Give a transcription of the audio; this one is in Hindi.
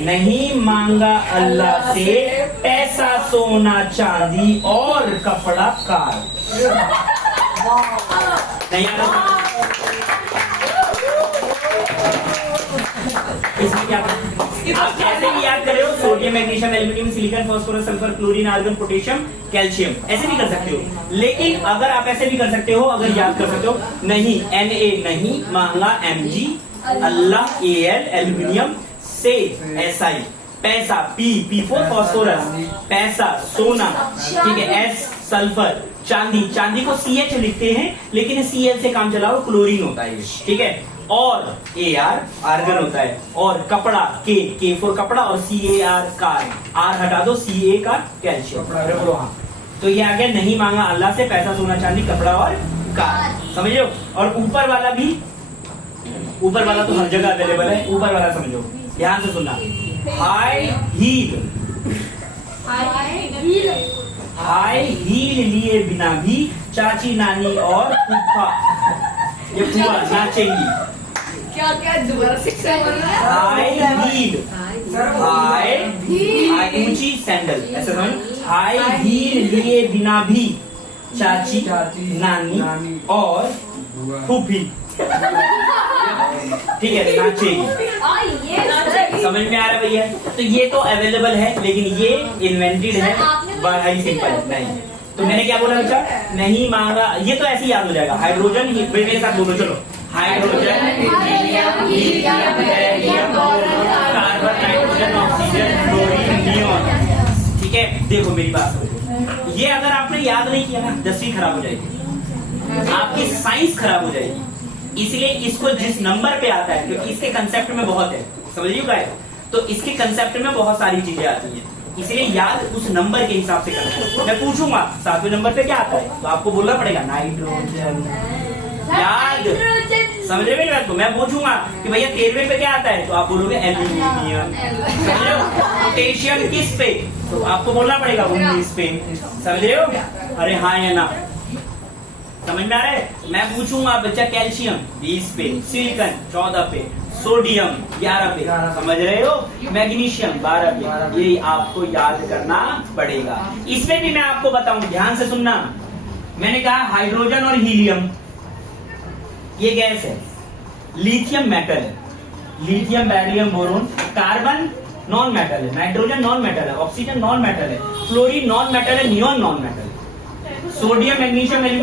नहीं मांगा अल्लाह से पैसा सोना चांदी और कपड़ा कार। नहीं आ रहा? इसमें क्या आप कैसे भी याद कर रहे हो? Sodium, magnesium, aluminium, silicon, phosphorus, sulphur, chlorine, argon, potassium, calcium, ऐसे भी कर सकते हो। लेकिन अगर आप ऐसे भी कर सकते हो, अगर याद कर सकते हो, नहीं Na नहीं मांगा Mg, अल्लाह Al, एल्यूमिनियम से Si, पैसा P फॉर फास्फोरस, पैसा सोना, ठीक है, S सल्फर, चांदी, चांदी को CH लिखते हैं लेकिन Cl से काम चलाओ, क्लोरीन होता है, ठीक है, और Ar आर्गन होता है, और कपड़ा K फॉर कपड़ा, और Car कार, R हटा दो, Ca का कैल्शियम। तो ये आ गया नहीं मांगा अल्लाह से पैसा सोना चांदी कपड़ा और कार, समझ लो। और ऊपर वाला भी, ऊपर वाला तो हर जगह अवेलेबल है, ऊपर वाला समझो, ध्यान से सुनना। हाई हील, हाई हील लिए बिना भी चाची नानी और फूफा, ये फूफा नाचेंगी। क्या दोबारा शिक्षा बोल रहा है? हाई हील, हाई ऊंची सैंडल, ऐसे समझ। हाई हील लिए बिना भी चाची नानी और फूफी, ठीक है, नाचेगी। समझ में आ रहा है भैया? तो ये तो अवेलेबल है लेकिन ये इन्वेंटेड है, बड़ा सिंपल नहीं। तो मैंने क्या बोला बच्चा? नहीं मांगा, ये तो ऐसे ही याद हो जाएगा। हाइड्रोजन, मेरे साथ बोलो चलो, hydrogen, carbon, nitrogen, oxygen, fluorine, neon, ठीक है। देखो मेरी बात, ये अगर आपने याद नहीं किया ना, 10वीं खराब हो जाएगी, आपकी साइंस खराब हो जाएगी। इसलिए इसको जिस नंबर पे आता है, क्योंकि इसके कंसेप्ट में बहुत है, समझिए क्या है, तो इसके कंसेप्ट में बहुत सारी चीजें आती हैं, इसलिए याद उस नंबर के हिसाब से करना है। मैं पूछूंगा 7वें नंबर पे क्या आता है, तो आपको बोलना पड़ेगा नाइट्रोजन, याद, समझ रहे मेरी बात को? मैं पूछूंगा कि भैया 13वें पे क्या आता है, तो आप बोलोगे एल्यूमिनियम, समझ रहे हो? पोटेशियम किस पे, तो आपको बोलना पड़ेगा 19 पे, समझ रहे हो? अरे हाँ या ना, समझ में आ रहा है? मैं पूछूंगा बच्चा कैल्शियम 20 पे, सिलिकॉन 14 पे, सोडियम 11 पे, समझ रहे हो? मैग्नीशियम 12 पे, ये आपको याद करना पड़ेगा। इसमें भी मैं आपको बताऊं, ध्यान से सुनना। मैंने कहा हाइड्रोजन और हीलियम ये गैस है, लिथियम मेटल है, lithium, barium, boron, carbon non metal है, नाइट्रोजन नॉन मेटल है, ऑक्सीजन नॉन मेटल है, फ्लोरीन नॉन मेटल है, नियोन नॉन मेटल है, सोडियम, मैग्नीशियम, एल्यूमिनियम